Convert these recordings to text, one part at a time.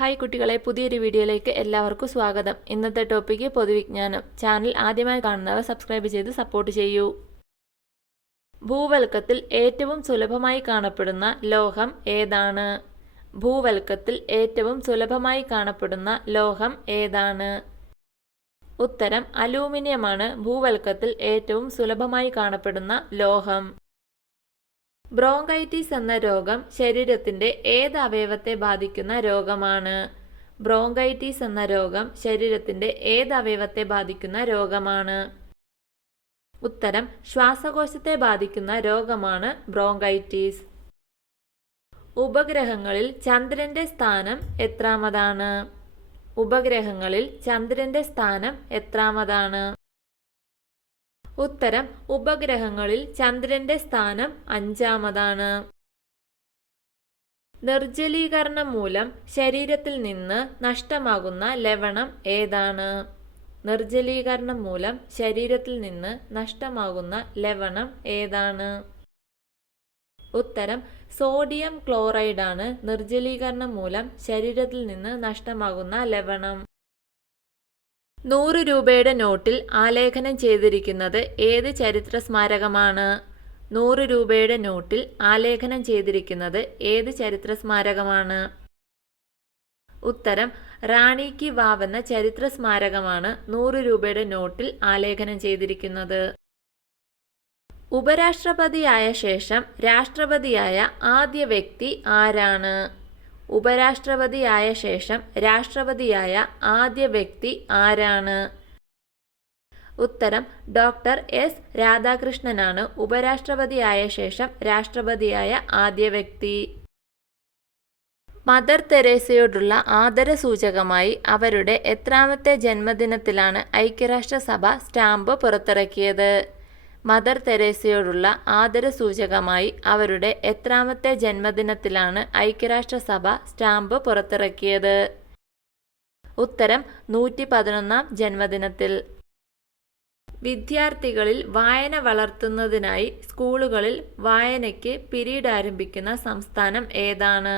Hi കുട്ടികളെ, പുതിയൊരു വീഡിയോയിലേക്ക് എല്ലാവർക്കും സ്വാഗതം. ഇന്നത്തെ ടോപ്പിക്ക് പൊതുവിജ്ഞാനം. ചാനൽ ആദ്യമായി കാണുന്നവർ സബ്സ്ക്രൈബ് ചെയ്ത് സപ്പോർട്ട് ചെയ്യൂ. ഭൂവൽക്കത്തിൽ ഏറ്റവും സുലഭമായി കാണപ്പെടുന്ന ലോഹം ഏതാണ്? ഭൂവൽക്കത്തിൽ ഏറ്റവും സുലഭമായി കാണപ്പെടുന്ന ലോഹം ഏതാണ്? ഉത്തരം അലൂമിനിയമാണ് ഭൂവൽക്കത്തിൽ ഏറ്റവും സുലഭമായി കാണപ്പെടുന്ന ലോഹം. ബ്രോങ്കൈറ്റിസ് എന്ന രോഗം ശരീരത്തിന്റെ ഏത് അവയവത്തെ ബാധിക്കുന്ന രോഗമാണ്? ബ്രോങ്കൈറ്റിസ് എന്ന രോഗം ശരീരത്തിന്റെ ഏത് അവയവത്തെ ബാധിക്കുന്ന രോഗമാണ്? ഉത്തരം ശ്വാസകോശത്തെ ബാധിക്കുന്ന രോഗമാണ് ബ്രോങ്കൈറ്റിസ്. ഉപഗ്രഹങ്ങളിൽ ചന്ദ്രന്റെ സ്ഥാനം എത്രാമതാണ്? ഉപഗ്രഹങ്ങളിൽ ചന്ദ്രന്റെ സ്ഥാനം എത്രാമതാണ്? ഉത്തരം ഉപഗ്രഹങ്ങളിൽ ചന്ദ്രന്റെ സ്ഥാനം 5-മതാണ്. നിർജ്ജലീകരണം മൂലം ശരീരത്തിൽ നിന്ന് നഷ്ടമാകുന്ന ലവണം ഏതാണ്? നിർജ്ജലീകരണം മൂലം ശരീരത്തിൽ നിന്ന് നഷ്ടമാകുന്ന ലവണം ഏതാണ്? ഉത്തരം സോഡിയം ക്ലോറൈഡാണ് നിർജ്ജലീകരണം മൂലം ശരീരത്തിൽ നിന്ന് നഷ്ടമാകുന്ന ലവണം. 100 രൂപയുടെ നോട്ടിൽ ആലേഖനം ചെയ്തിരിക്കുന്നത് ഏത് ചരിത്ര സ്മാരകമാണ്? 100 രൂപയുടെ നോട്ടിൽ ആലേഖനം ചെയ്തിരിക്കുന്നത് ഏത് ചരിത്ര സ്മാരകമാണ്? ഉത്തരം റാണി കി വാവ് എന്ന ചരിത്ര സ്മാരകമാണ് 100 രൂപയുടെ നോട്ടിൽ ആലേഖനം ചെയ്തിരിക്കുന്നത്. ഉപരാഷ്ട്രപതിയായ ശേഷം രാഷ്ട്രപതിയായ ആദ്യ വ്യക്തി ആരാണ്? ഉപരാഷ്ട്രപതിയായ ശേഷം രാഷ്ട്രപതിയായ ആദ്യ വ്യക്തി ആരാണ്? ഉത്തരം ഡോക്ടർ എസ് രാധാകൃഷ്ണനാണ് ഉപരാഷ്ട്രപതിയായ ശേഷം രാഷ്ട്രപതിയായ ആദ്യ വ്യക്തി. മദർ തെരേസയോടുള്ള ആദരസൂചകമായി അവരുടെ എത്രാമത്തെ ജന്മദിനത്തിലാണ് ഐക്യരാഷ്ട്രസഭ സ്റ്റാമ്പ് പുറത്തിറക്കിയത്? മദർ തെരേസയോടുള്ള ആദരസൂചകമായി അവരുടെ എത്രാമത്തെ ജന്മദിനത്തിലാണ് ഐക്യരാഷ്ട്രസഭ സ്റ്റാമ്പ് പുറത്തിറക്കിയത്? ഉത്തരം 111-ാം ജന്മദിനത്തിൽ. വിദ്യാർത്ഥികളിൽ വായന വളർത്തുന്നതിനായി സ്കൂളുകളിൽ വായനയ്ക്ക് പിരീഡ് ആരംഭിക്കുന്ന സംസ്ഥാനം ഏതാണ്?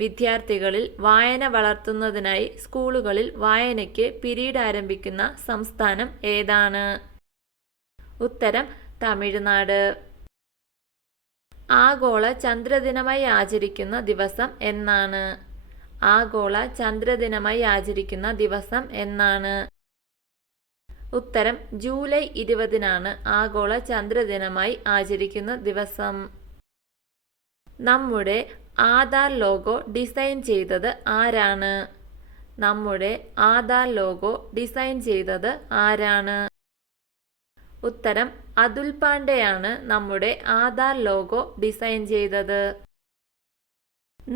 വിദ്യാർത്ഥികളിൽ വായന വളർത്തുന്നതിനായി സ്കൂളുകളിൽ വായനയ്ക്ക് പിരീഡ് ആരംഭിക്കുന്ന സംസ്ഥാനം ഏതാണ്? ഉത്തരം തമിഴ്നാട്. ആഗോള ചന്ദ്രദിനമായി ആചരിക്കുന്ന ദിവസം എന്നാണ്? ആഗോള ചന്ദ്രദിനമായി ആചരിക്കുന്ന ദിവസം എന്നാണ്? ഉത്തരം ജൂലൈ 20-നാണ് ആഗോള ചന്ദ്രദിനമായി ആചരിക്കുന്ന ദിവസം. നമ്മുടെ ആധാർ ലോഗോ ഡിസൈൻ ചെയ്തത് ആരാണ്? നമ്മുടെ ആധാർ ലോഗോ ഡിസൈൻ ചെയ്തത് ആരാണ്? ഉത്തരം അതുൽ പാണ്ഡെയാണ് നമ്മുടെ ആധാർ ലോഗോ ഡിസൈൻ ചെയ്തത്.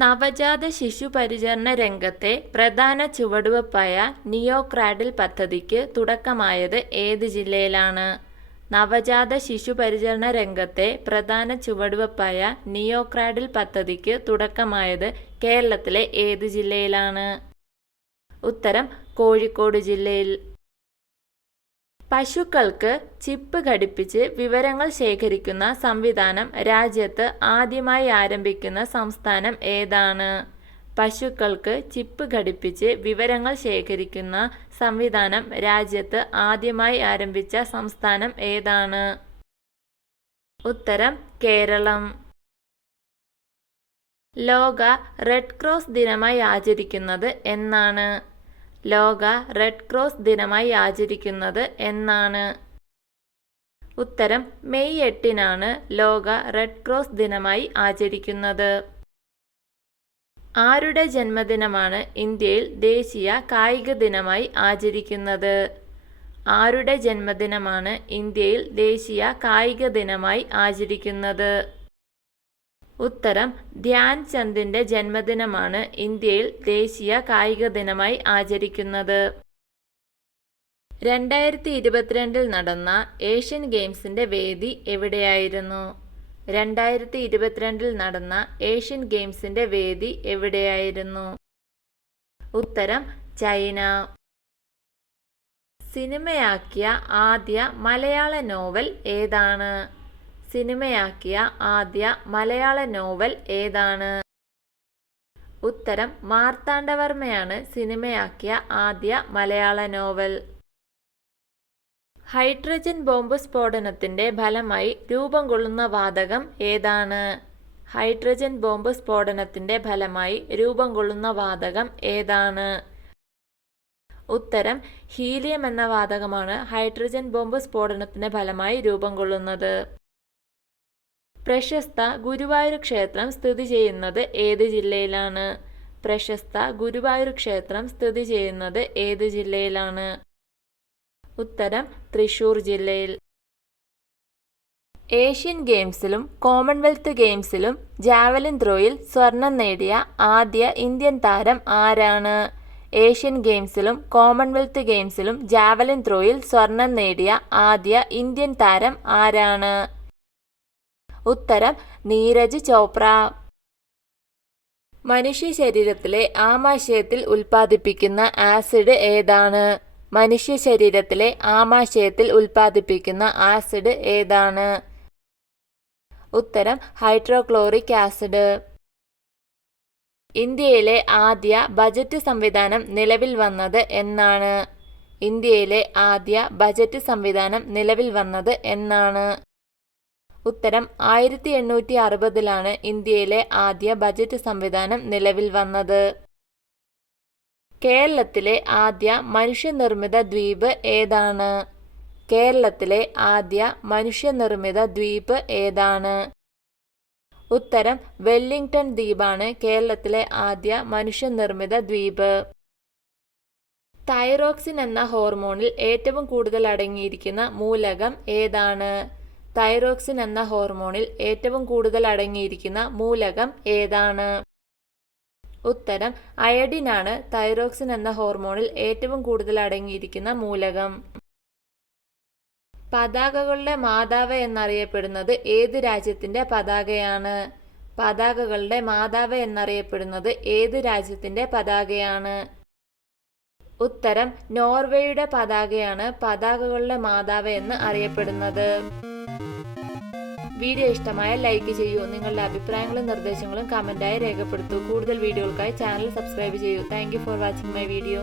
നവജാത ശിശു പരിചരണ രംഗത്തെ പ്രധാന ചുവടുവെപ്പായ നിയോ ക്രാഡിൽ പദ്ധതിക്ക് തുടക്കമായത് ഏത് ജില്ലയിലാണ്? നവജാത ശിശു പരിചരണ രംഗത്തെ പ്രധാന ചുവടുവെപ്പായ നിയോ ക്രാഡിൽ പദ്ധതിക്ക് തുടക്കമായത് കേരളത്തിലെ ഏത് ജില്ലയിലാണ്? ഉത്തരം കോഴിക്കോട് ജില്ലയിൽ. പശുക്കൾക്ക് ചിപ്പ് ഘടിപ്പിച്ച് വിവരങ്ങൾ ശേഖരിക്കുന്ന സംവിധാനം രാജ്യത്ത് ആദ്യമായി ആരംഭിക്കുന്ന സംസ്ഥാനം ഏതാണ്? പശുക്കൾക്ക് ചിപ്പ് ഘടിപ്പിച്ച് വിവരങ്ങൾ ശേഖരിക്കുന്ന സംവിധാനം രാജ്യത്ത് ആദ്യമായി ആരംഭിച്ച സംസ്ഥാനം ഏതാണ്? ഉത്തരം കേരളം. ലോക റെഡ് ക്രോസ് ദിനമായി ആചരിക്കുന്നത് എന്നാണ്? ലോക റെഡ് ക്രോസ് ദിനമായി ആചരിക്കുന്നത് എന്നാണ്? ഉത്തരം മെയ് 8-നാണ് ലോക റെഡ് ക്രോസ് ദിനമായി ആചരിക്കുന്നത്. ആരുടെ ജന്മദിനമാണ് ഇന്ത്യയിൽ ദേശീയ കായിക ദിനമായി ആചരിക്കുന്നത്? ആരുടെ ജന്മദിനമാണ് ഇന്ത്യയിൽ ദേശീയ കായിക ദിനമായി ആചരിക്കുന്നത്? ഉത്തരം ധ്യാൻ ചന്ദിന്റെ ജന്മദിനമാണ് ഇന്ത്യയിൽ ദേശീയ കായിക ദിനമായി ആചരിക്കുന്നത്. 2022-ൽ നടന്ന ഏഷ്യൻ ഗെയിംസിന്റെ വേദി എവിടെയായിരുന്നു? 2022-ൽ നടന്ന ഏഷ്യൻ ഗെയിംസിന്റെ വേദി എവിടെയായിരുന്നു? ഉത്തരം ചൈന. സിനിമയാക്കിയ ആദ്യ മലയാള നോവൽ ഏതാണ്? സിനിമയാക്കിയ ആദ്യ മലയാള നോവൽ ഏതാണ്? ഉത്തരം മാർത്താണ്ഡവർമ്മയാണ് സിനിമയാക്കിയ ആദ്യ മലയാള നോവൽ. ഹൈഡ്രജൻ ബോംബ് സ്ഫോടനത്തിന്റെ ഫലമായി രൂപം കൊള്ളുന്ന വാതകം ഏതാണ്? ഹൈഡ്രജൻ ബോംബ് സ്ഫോടനത്തിന്റെ ഫലമായി രൂപം കൊള്ളുന്ന വാതകം ഏതാണ്? ഉത്തരം ഹീലിയം എന്ന വാതകമാണ് ഹൈഡ്രജൻ ബോംബ് സ്ഫോടനത്തിന്റെ ഫലമായി രൂപം കൊള്ളുന്നത്. പ്രശസ്ത ഗുരുവായൂർ ക്ഷേത്രം സ്ഥിതി ചെയ്യുന്നത് ഏത് ജില്ലയിലാണ്? പ്രശസ്ത ഗുരുവായൂർ ക്ഷേത്രം സ്ഥിതി ചെയ്യുന്നത് ഏത് ജില്ലയിലാണ്? ഉത്തരം തൃശൂർ ജില്ലയിൽ. ഏഷ്യൻ ഗെയിംസിലും കോമൺവെൽത്ത് ഗെയിംസിലും ജാവലിൻ ത്രോയിൽ സ്വർണം നേടിയ ആദ്യ ഇന്ത്യൻ താരം ആരാണ്? ഏഷ്യൻ ഗെയിംസിലും കോമൺവെൽത്ത് ഗെയിംസിലും ജാവലിൻ ത്രോയിൽ സ്വർണം നേടിയ ആദ്യ ഇന്ത്യൻ താരം ആരാണ്? ഉത്തരം നീരജ് ചോപ്ര. മനുഷ്യ ശരീരത്തിലെ ആമാശയത്തിൽ ഉൽപ്പാദിപ്പിക്കുന്ന ആസിഡ് ഏതാണ്? മനുഷ്യ ശരീരത്തിലെ ആമാശയത്തിൽ ഉൽപ്പാദിപ്പിക്കുന്ന ആസിഡ് ഏതാണ്? ഉത്തരം ഹൈഡ്രോക്ലോറിക് ആസിഡ്. ഇന്ത്യയിലെ ആദ്യ ബജറ്റ് സംവിധാനം നിലവിൽ വന്നത് എന്നാണ്? ഇന്ത്യയിലെ ആദ്യ ബജറ്റ് സംവിധാനം നിലവിൽ വന്നത് എന്നാണ്? ഉത്തരം 1860 ഇന്ത്യയിലെ ആദ്യ ബജറ്റ് സംവിധാനം നിലവിൽ വന്നത്. കേരളത്തിലെ ആദ്യ മനുഷ്യനിർമ്മിത ദ്വീപ് ഏതാണ്? കേരളത്തിലെ ആദ്യ മനുഷ്യനിർമ്മിത ദ്വീപ് ഏതാണ്? ഉത്തരം വെല്ലിംഗ്ടൺ ദ്വീപാണ് കേരളത്തിലെ ആദ്യ മനുഷ്യനിർമ്മിത ദ്വീപ്. തൈറോക്സിൻ എന്ന ഹോർമോണിൽ ഏറ്റവും കൂടുതൽ അടങ്ങിയിരിക്കുന്ന മൂലകം ഏതാണ്? തൈറോക്സിൻ എന്ന ഹോർമോണിൽ ഏറ്റവും കൂടുതൽ അടങ്ങിയിരിക്കുന്ന മൂലകം ഏതാണ്? ഉത്തരം അയഡിനാണ് തൈറോക്സിൻ എന്ന ഹോർമോണിൽ ഏറ്റവും കൂടുതൽ അടങ്ങിയിരിക്കുന്ന മൂലകം. പതാകകളുടെ മാതാവ് എന്നറിയപ്പെടുന്നത് ഏത് രാജ്യത്തിന്റെ പതാകയാണ്? പതാകകളുടെ മാതാവ് എന്നറിയപ്പെടുന്നത് ഏത് രാജ്യത്തിന്റെ പതാകയാണ്? ഉത്തരം നോർവേയുടെ പതാകയാണ് പതാകകളുടെ മാതാവ് എന്ന് അറിയപ്പെടുന്നത്. വീഡിയോ ഇഷ്ടമായാൽ ലൈക്ക് ചെയ്യൂ. നിങ്ങളുടെ അഭിപ്രായങ്ങളും നിർദ്ദേശങ്ങളും കമന്റായി രേഖപ്പെടുത്തൂ. കൂടുതൽ വീഡിയോകൾക്കായി ചാനൽ സബ്സ്ക്രൈബ് ചെയ്യൂ. Thank you for watching my video.